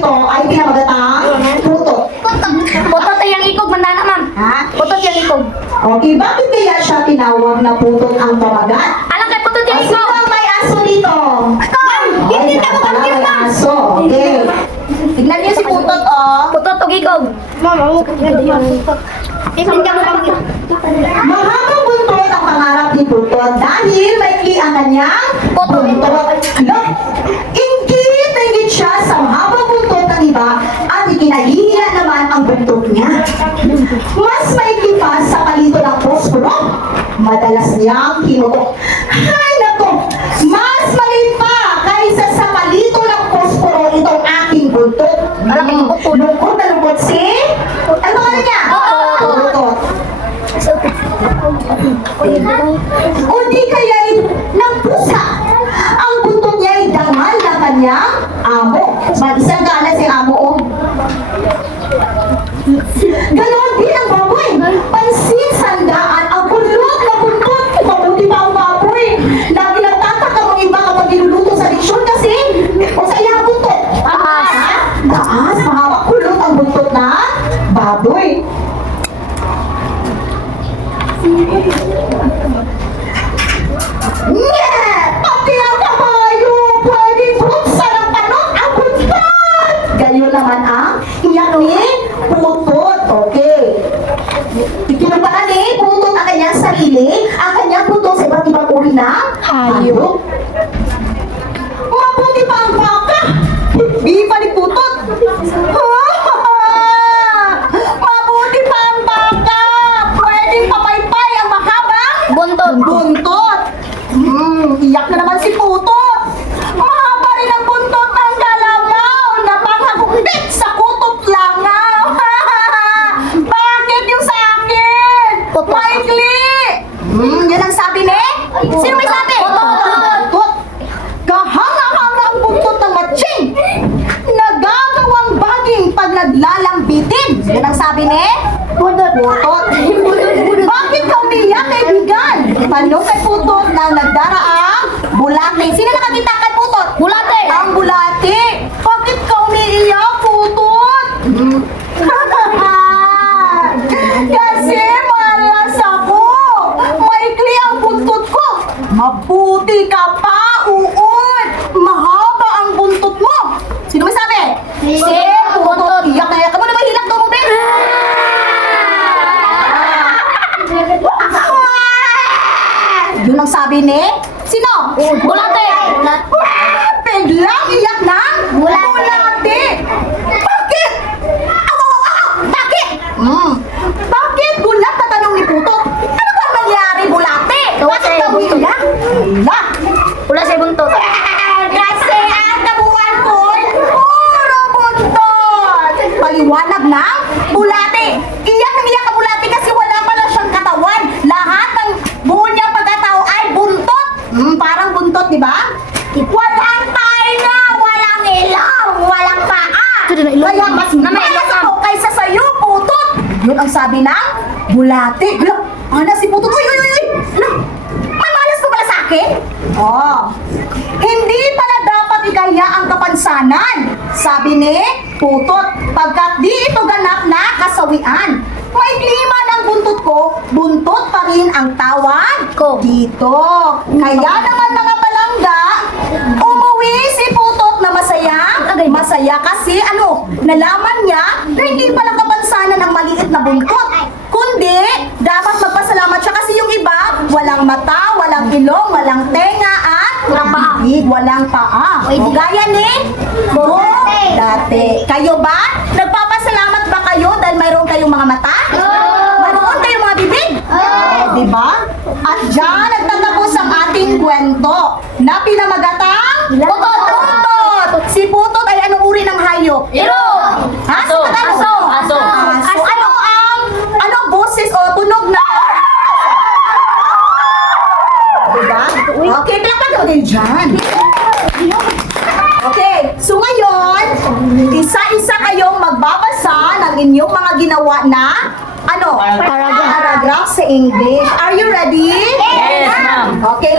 ito ay pinamagatang putot. Putot ay ang ikog, mandana ma'am. Ha? Putot yung ikog. Okay, bakit kaya siya tinawag na putot ang pamagat? Alam kay putot yung Sino ikog. ang may aso dito? Hindi Ay, na ako pala may confused, ma'am. aso. Okay. Tignan niyo si putot, oh. Putot o ikog. Ma'am, ako kaganda yung putot. Hindi ka mo Mahabang buntot ang pangarap ni Putot dahil maikli ang kanyang buntot. Look, ingit siya sa mahabang buntot ng iba at ikinahihiya naman ang buntot niya. Mas maikli pa sa palito ng posporo. Madalas niyang kinutok. Ay nako, mas maliit pa kaysa sa palito ng posporo itong aking buntot. Lungkot na lungkot si... Ano ba niya? Putot. O di kaya ng pusa. Ang buntot niya ay dangal na kanyang amo. Mag-isang gana si amo, oh. Ganon din ang baboy. Pansin, sandaan, ang kulot na buntot. Mabuti pa ang baboy. Lagi nagtataka mga iba kapag niluluto sa leksyon kasi o sa iyang buntot. Taas. Taas, mahaba kulot ang buntot na baboy. Pati ang kabayo, pwedeng buksan ang tanong ang buntot. Gayon naman ang iyak ni Putot. Okay. Ikinumpara ni Putot ang kanyang sarili, ang kanyang putot sa iba't ibang uri ng hayop. Mabuti pa ang baka. Hindi pa ni Putot. Mabuti pa ang baka. Pwedeng papaypay ang mahabang buntot. buntot. Iyak na naman si Putot. Mahaba rin ang buntot ng kalabaw na panghagupit sa kutot langaw. Bakit yung sa akin? Maikli. Yan ang sabi ni? Sino may sabi? Putot. Kahanga-hanga ang buntot ng matching. Nagagawang baging pag naglalambitin. Yan ang sabi ni? Putot. Bakit ka umiyak, kaibigan? Tanong kay Putot na nagdaraang bulate. Sino nakakita kay Putot? Bulate. Ang bulate. Bakit ka umiiyak, Putot? Kasi malas ako. Maikli ang buntot ko. Mabuti ka pa, uod. Mahaba ang buntot mo. Sino may sabi? Si Putot. Iyak na iyak. Kamu na ba hilak daw mo, Ben? Yun ang sabi ni? Sino? Bulate. Biglang iyak ng bulate. Bakit? Bakit? Bakit gulat na tanong ni Putot? Ano ba nangyari, bulate? Bakit daw iyak? Iyak. Wala siya buntot. Kasi ang tabuan ko, puro buntot. Paliwanag ng bulate. Iyak ng iyak ang bulate kasi wala pala siyang katawan. Lahat ng buo niya pagkatao ay buntot. Parang buntot, di ba? Walang tainga, walang ilong, walang paa. Kaya mas malas ako kaysa sa'yo, Putot. Yun ang sabi ng bulate. Ana si Putot. Uy! May malas ko pala sa akin? Hindi pala dapat ikaya ang kapansanan. Sabi ni Putot, pagkat di ito ganap na kasawian. May klima ng buntot ko, buntot pa rin ang tawag ko dito. Kaya naman mga palangga, umuwi si Putot na masaya. Masaya kasi nalaman niya na hindi pala kapansanan ang maliit na buntot. Kundi, dapat magpasalamat siya kasi yung iba, walang mata, walang ilong, walang tenga at bibig, walang paa. Gaya ni Bulate. Kayo ba? Nagpapasalamat ba kayo dahil mayroon kayong mga mata? Mayroon kayong mga bibig? Diba? At dyan nagtatapos ang ating kwento na pinamagatang Putot. Si Putot ay anong uri ng hayop? Iro. Ha? Aso. Sa Tagalog? Aso. Ano ang boses o tunog na? Diba? Okay, plakan daw din dyan. Okay, so ngayon, isa-isa kayong magbabasa ng inyong mga ginawa na paragraph sa English. Are you ready? Yes, ma'am. Okay,